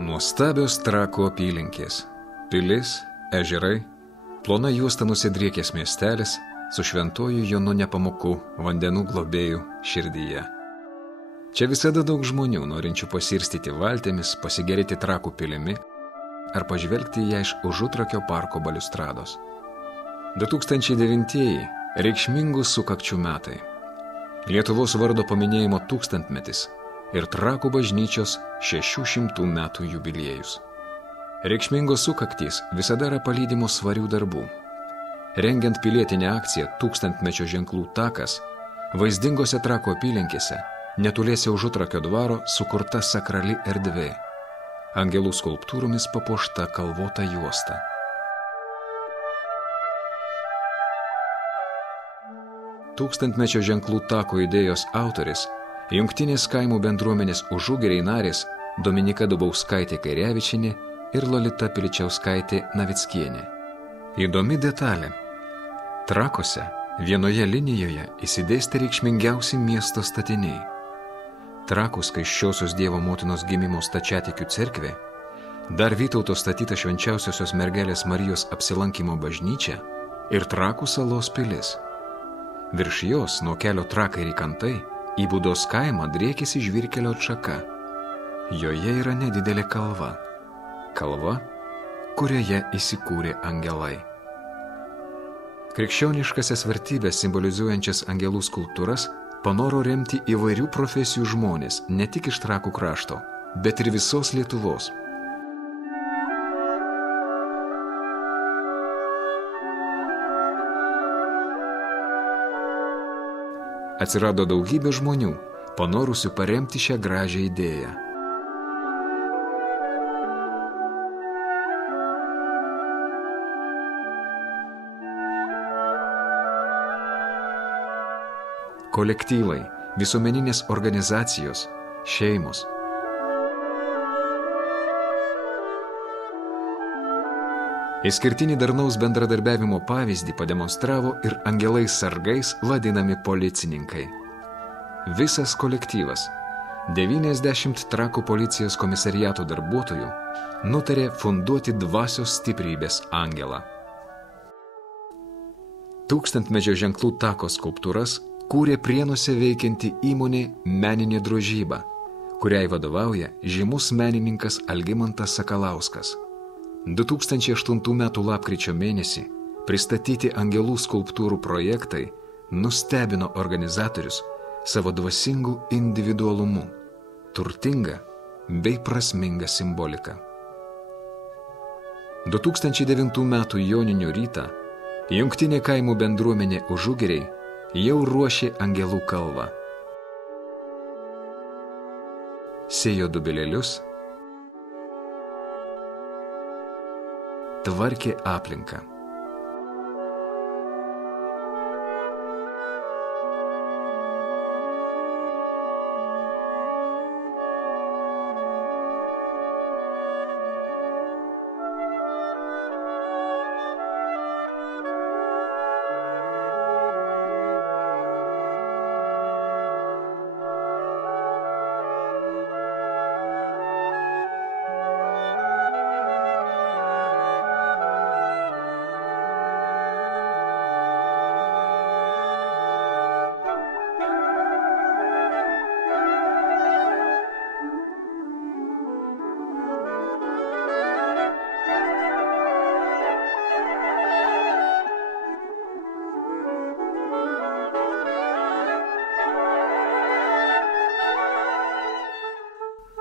Nuostabios Trakų apylinkės. Pilis, ežerai, plona juosta nusidriekęs miestelis su šventuoju Jonu Nepamuku vandenų globėjų širdyje. Čia visada daug žmonių, norinčių pasirstyti valtėmis, pasigerėti Trakų pilimi ar pažvelgti ją iš Užutrakio parko baliustrados. 2009 reikšmingų sukakčių metai. Lietuvos vardo paminėjimo 1000-metis ir Trakų bažnyčios 600 metų jubiliejus. Reikšmingos sukaktys visada yra palydimos svarių darbų. Rengiant pilietinę akciją 1000-mečio ženklų takas, vaizdingose Trakų apylinkėse, netoliese Užutrakio dvaro sukurta sakrali erdvė, angelų skulptūromis papuošta kalvota juosta. Tūkstantmečio ženklų tako idėjos autoris, Jungtinės kaimų bendruomenės Užugiriai narės Dominika Dubauskaitė Kairevičienė ir Lolita Piličiauskaitė Navickienė. Įdomi detalė. Trakuose vienoje linijoje įsidėstė reikšmingiausi miesto statiniai. Trakų Skaisčiosios Dievo motinos gimimo stačiatikių cerkvė, dar Vytauto statyta Švenčiausiosios mergelės Marijos apsilankymo bažnyčia ir Trakų salos pilis. Virš jos nuo kelio Trakai Rykantai į Būdos kaimą driekėsi žvyrkelio atšaka. Joje yra nedidelė kalva. Kalva, kurioje įsikūrė angelai. Krikščioniškasias vertybės simbolizuojančias angelų skulptūras panoro remti įvairių profesijų žmonės, ne tik iš Trakų krašto, bet ir visos Lietuvos. Atsirado daugybė žmonių, panorusių paremti šią gražią idėją. Kolektyvai, visuomeninės organizacijos, šeimos. Išskirtinį darnaus bendradarbiavimo pavyzdį pademonstravo ir angelais sargais vadinami policininkai. Visas kolektyvas, 90 Trakų policijos komisariato darbuotojų, nutarė funduoti dvasios stiprybės angelą. 1000-mečio ženklų tako skulptūras kūrė Prienuose veikianti įmonė Meninė drožyba, kuriai vadovauja žymus menininkas Algimantas Sakalauskas. 2008 m. lapkričio mėnesį pristatyti angelų skulptūrų projektai nustebino organizatorius savo dvasingu individualumu, turtinga bei prasminga simbolika. 2009 m. Joninių rytą Jungtinė kaimų bendruomenė Užugiriai jau ruošė angelų kalvą. Sėjo dubilėlius, tvarkė aplinką.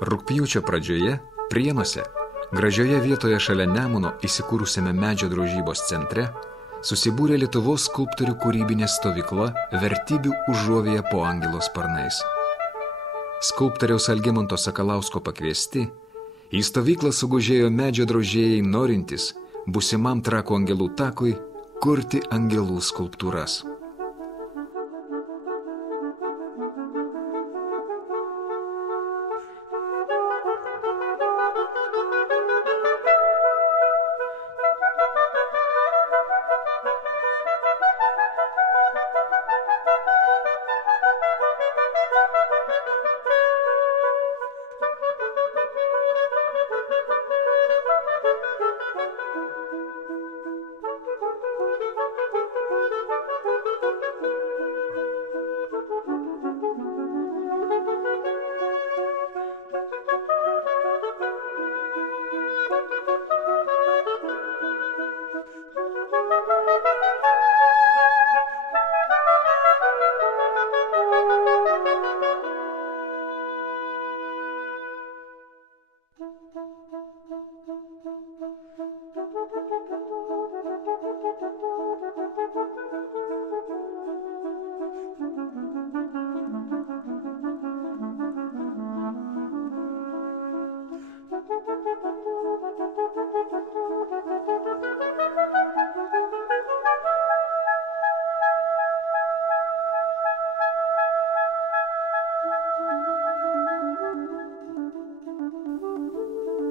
Rugpjūčio pradžioje Prienuose, gražioje vietoje šalia Nemuno įsikūrusiame medžio drožybos centre, susibūrė Lietuvos skulptorių kūrybinė stovykla Vertybių užuovėje po angelo sparnais. Skulptoriaus Algimanto Sakalausko pakviesti, į stovyklą sugužėjo medžio drožėjai norintys būsimam Trakų angelų takui kurti angelų skulptūras.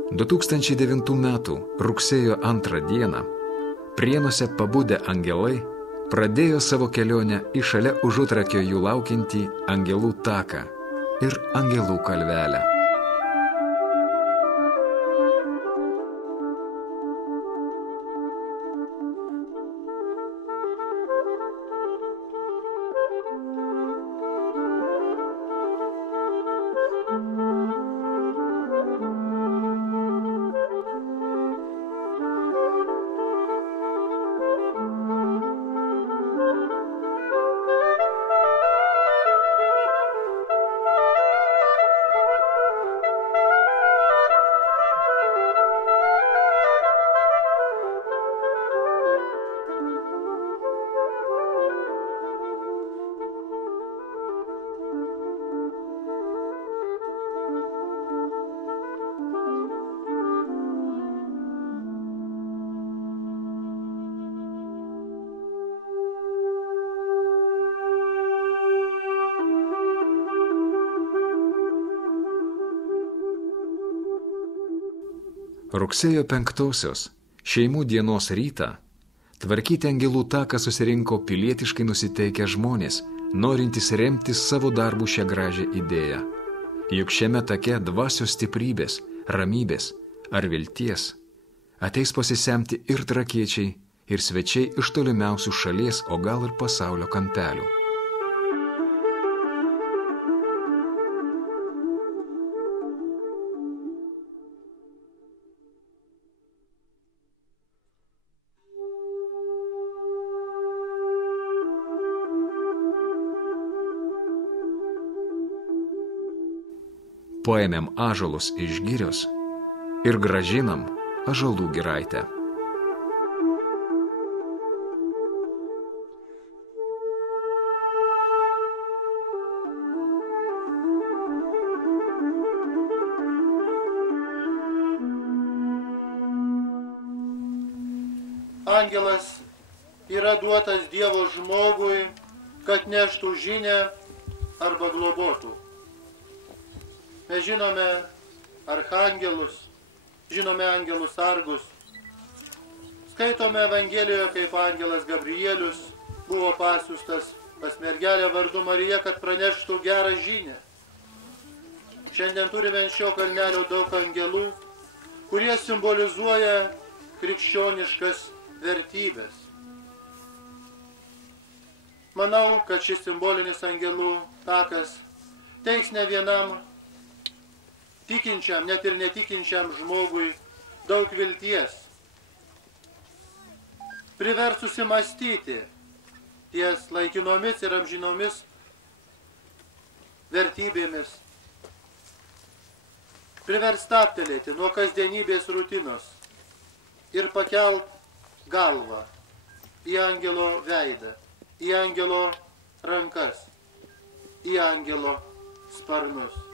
2009 metų rugsėjo 2 dieną Prienuose pabudę angelai pradėjo savo kelionę į šalia Užutrakio jų laukiantį Angelų taką ir Angelų kalvelę. Rugsėjo 5-osios šeimų dienos rytą tvarkyti Angelų taką susirinko pilietiškai nusiteikę žmonės, norintys remtis savo darbų šią gražią idėją. Juk šiame take dvasios stiprybės, ramybės ar vilties ateis pasisemti ir trakiečiai, ir svečiai iš tolimiausių šalies, o gal ir pasaulio kampelių. Paėmėm ąžuolus iš girios ir grąžinam ąžuolų giraitę. Angelas yra duotas Dievo žmogui, kad neštų žinią arba globotų. Mes žinome archangelus, žinome angelus sargus. Skaitome Evangelijoje, kaip angelas Gabrielius buvo pasiųstas pas mergelę vardu Marija, kad praneštų gerą žinią. Šiandien turime ant šio kalnelio daug angelų, kurie simbolizuoja krikščioniškas vertybės. Manau, kad šis simbolinis angelų takas teiks ne vienam tikinčiam, net ir netikinčiam žmogui daug vilties. Privers susimastyti ties laikinomis ir amžinomis vertybėmis. Privers stabtelėti nuo kasdienybės rutinos ir pakelt galvą į angelo veidą, į angelo rankas, į angelo sparnus.